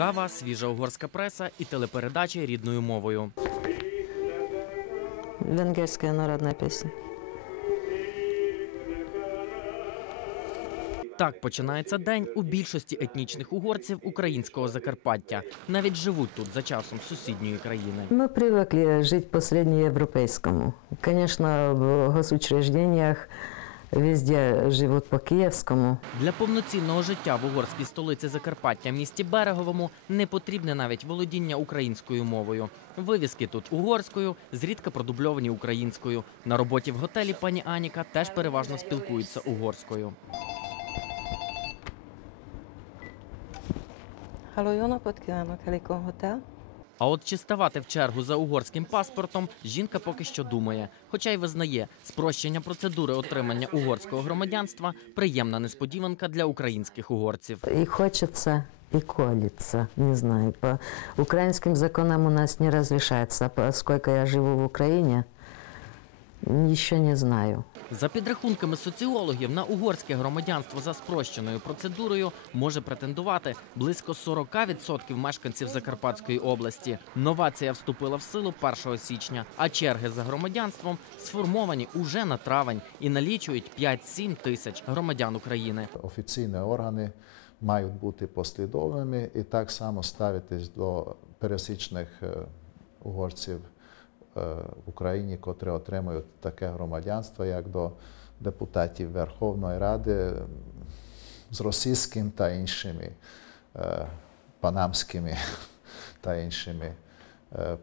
Кава, свіжа угорська преса і телепередачі рідною мовою. Венгерская народная песня. Так починається день у більшості етнічних угорців українського Закарпаття. Навіть живуть тут за часом сусідньої країни. Мы привыкли жить по среднеевропейскому. Конечно, в госучреждениях везде живут по киевскому. Для повноцінного життя в угорській столиці Закарпаття місті Береговому не потрібне навіть володіння українською мовою. Вивіски тут угорською, зрідка продубльовані українською. На роботі в готелі пані Аніка теж переважно спілкуються угорською. Halló, jó napot kívánok, Helikon Hotel. А от чи ставати в чергу за угорським паспортом жінка поки що думає, хоча й визнає, спрощення процедури отримання угорського громадянства приємна несподіванка для українських угорців. И хочется, и колется. Не знаю, по украинским законам у нас не разрешается. Поскольку я живу в Украине, еще не знаю. За підрахунками соціологів, на угорське громадянство за спрощеною процедурою може претендувати близько 40% мешканців Закарпатської області. Новація вступила в силу 1 січня, а черги за громадянством сформовані уже на травень і налічують 5-7 тисяч громадян України. офіційні органи мають бути послідовними і так само ставитись до пересічних е, угорців в Україні, котрі отримують таке громадянство, як до депутатів Верховної Ради з російським та іншими е, панамськими та іншими е,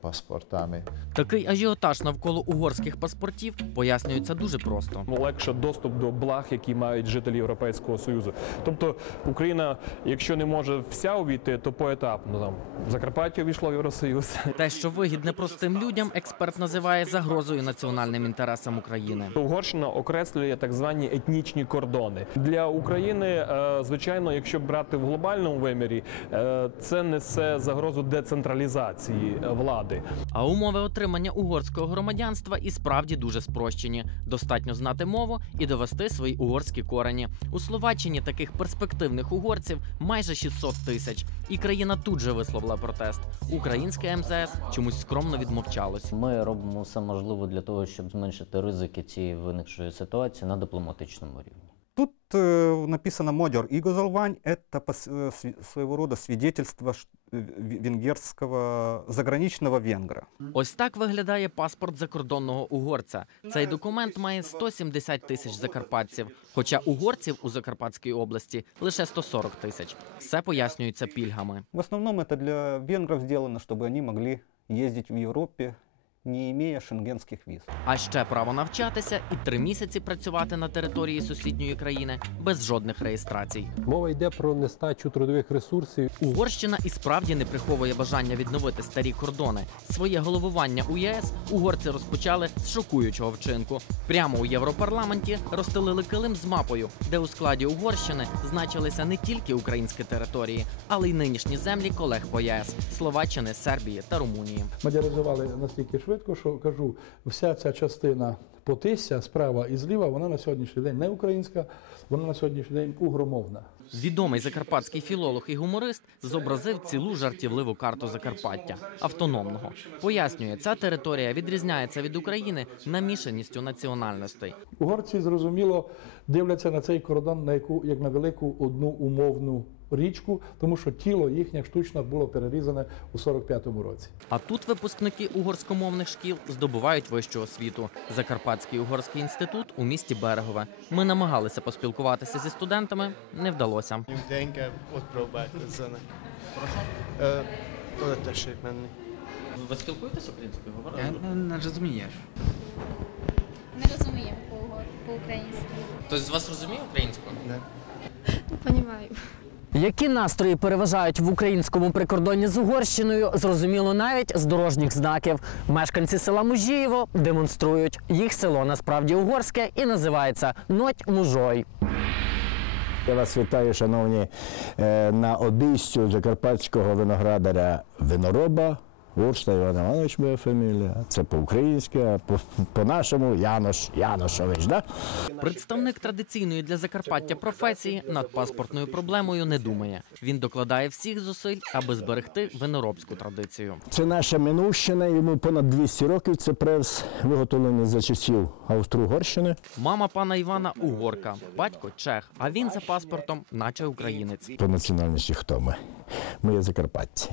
паспортами. Такий ажіотаж навколо угорських паспортів пояснюється дуже просто. легше доступ до благ, які мають жителі Європейського Союзу. Тобто Україна, якщо не може вся увійти, то поетапно там Закарпаття увійшло в Євросоюз. Те, що вигідне простим людям, експерт називає загрозою національним інтересам України. Угорщина окреслює так звані етнічні кордони для України. е, Звичайно, якщо брати в глобальному вимірі, е, це несе загрозу децентралізації е, влади. А умови отримання угорського громадянства і справді дуже спрощені. Достатньо знати мову і довести свої угорські корені. У Словаччині таких перспективних угорців майже 600 тисяч. І країна тут же висловила протест. Українське МЗС чомусь скромно відмовчалось. Ми робимо все можливе для того, щоб зменшити ризики цієї виникшої ситуації на дипломатичному рівні. Тут э, написано «модер игозолвань» — это пос- э, сви- своего рода свидетельство ш- э, ве- венгерского, заграничного венгра. Ось так виглядає паспорт закордонного угорця. Цей документ має 170 тисяч закарпатців. Хоча угорців у Закарпатській області лише 140 тисяч. Все пояснюється пільгами. В основном это для венгров сделано, чтобы они могли ездить в Европе, не имея шенгенских виз. А ще право навчатися і три місяці працювати на території сусідньої країни без жодних реєстрацій. Мова йде про нестачу трудових ресурсів. Угорщина і справді не приховує бажання відновити старі кордони. Своє головування у ЄС угорці розпочали з шокуючого вчинку. Прямо у Європарламенті розстелили килим з мапою, де у складі Угорщини значилися не тільки українські території, але й нинішні землі колег по ЄС Словаччини, Сербії та Румунії. мадяризували настільки швидко, що кажу, вся ця частина Потисся справа і зліва, вона на сьогоднішній день не українська, вона на сьогоднішній день угромовна. Відомий закарпатський філолог і гуморист зобразив цілу жартівливу карту Закарпаття автономного. Пояснює, ця територія відрізняється від України намішаністю національностей. Угорці зрозуміло дивляться на цей кордон на яку як на велику одну умовну річку, тому що тіло їхнє штучно було перерізане у 45-му році. А тут випускники угорськомовних шкіл здобувають вищу освіту. Закарпатський угорський інститут у місті Берегове. Ми намагалися поспілкуватися зі студентами, не вдалося. Ott próbálkozzanak. Ö, oda tessék menni. Ви спілкуєтеся українською? Не розумієш. Не розуміємо по- по-українськи. Хтось з вас розуміє українську? Не розумію. Які настрої переважають в українському прикордонні з Угорщиною, зрозуміло навіть з дорожніх знаків. Мешканці села Мужієво демонструють. Їх село насправді угорське і називається Ноть Мужой. Я вас вітаю, шановні, е, на обійстю закарпатського виноградаря винороба Уршта Іван Іванович моя фамілія. Це по-українськи, а по- по-нашому Янош Яношович. Да? Представник традиційної для Закарпаття професії над паспортною проблемою не думає. Він докладає всіх зусиль, аби зберегти виноробську традицію. Це наша минувщина, йому понад 200 років. Це прес виготовлений за часів Австро-Угорщини. Мама пана Івана угорка, батько чех, а він за паспортом, наче українець. По національності хто ми? Ми є закарпатці.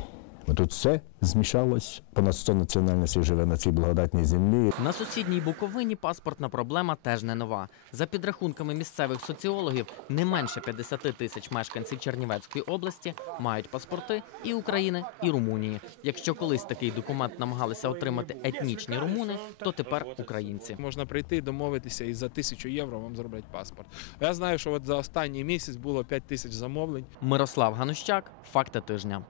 Ми тут все змішалось. Понад 100 національностей живе на цій благодатній землі. На сусідній Буковині паспортна проблема теж не нова. За підрахунками місцевих соціологів, не менше 50 тисяч мешканців Чернівецької області мають паспорти і України, і Румунії. Якщо колись такий документ намагалися отримати етнічні румуни, то тепер українці. Можна прийти, домовитися і за тисячу євро вам зроблять паспорт. Я знаю, що от за останній місяць було 5 тисяч замовлень. Мирослав Ганущак, факти тижня.